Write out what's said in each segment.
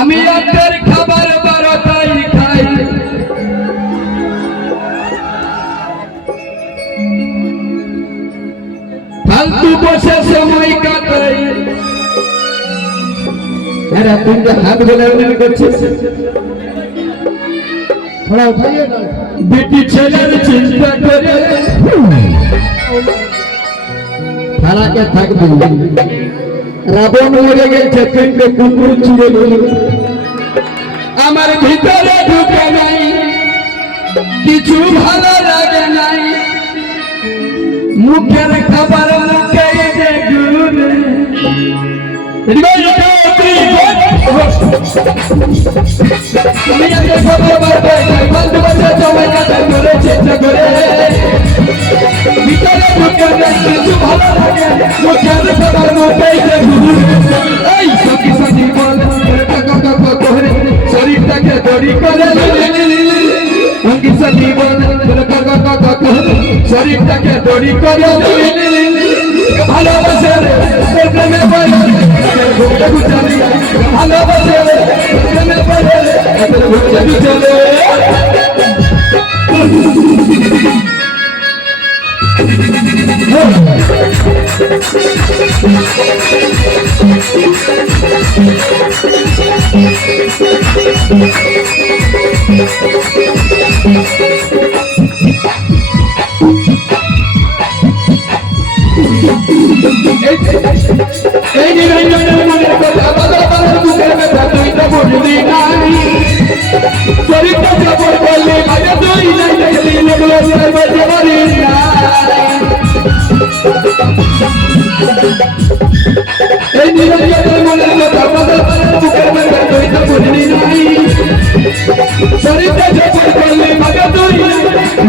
আমি রাতের খাবার 12টায় খাই, ফালতু বসে সময় কাটাই। अरे तुम तो हाथ बोले করছিস थोड़ा उठाइए ना बेटी ছেলের চিন্তা করে থানাকে থাকবি রাবণ মরে গেছে তিনটে কুকুর চুরে নিল আমার ভিতরে ঢুকে নাই, কিছু ভালো লাগে নাই, মুখের খাবার মুখে দেখুন। আমি আজকে খবর পাবো ফালতু বসে সময় কাটা করে চেষ্টা করে ভিতরে ঢুকে নাই, কিছু ভালো লাগে মুখের খাবার মুখে দেখুন। এই সখী সখী বল করে শরীরটাকে দড়ি করে সঙ্গী সখী বল শরীরটাকে দড়ি করে ভালোবাসে প্রেমে বলে ভালোবাসে প্রেমে বলে চলে এই নিরঞ্জনের মনের কথা বাবার বুকের ব্যথা তুই তো বুঝলি নাই, শরীরটা জবর করলে আগে তুই নাই দেখলি লোকলো বাজে পারিস না। এই নিরঞ্জনের মনের কথা বাবার বুকের ব্যথা তুই তো বুঝলি নাই, শরীরটা জবর করলে আগে তুই নাই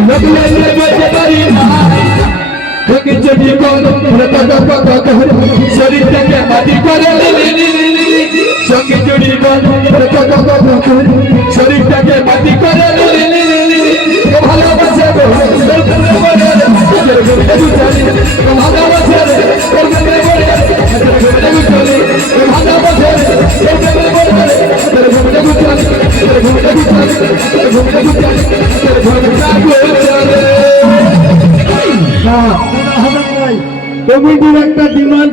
লোকলো বাজে পারিস না। শরীরটাকে মাটি করে সঙ্গে জড়ি শরীরটাকে মাটি করে ভালোবাসে কমিটির একটা ডিমান্ড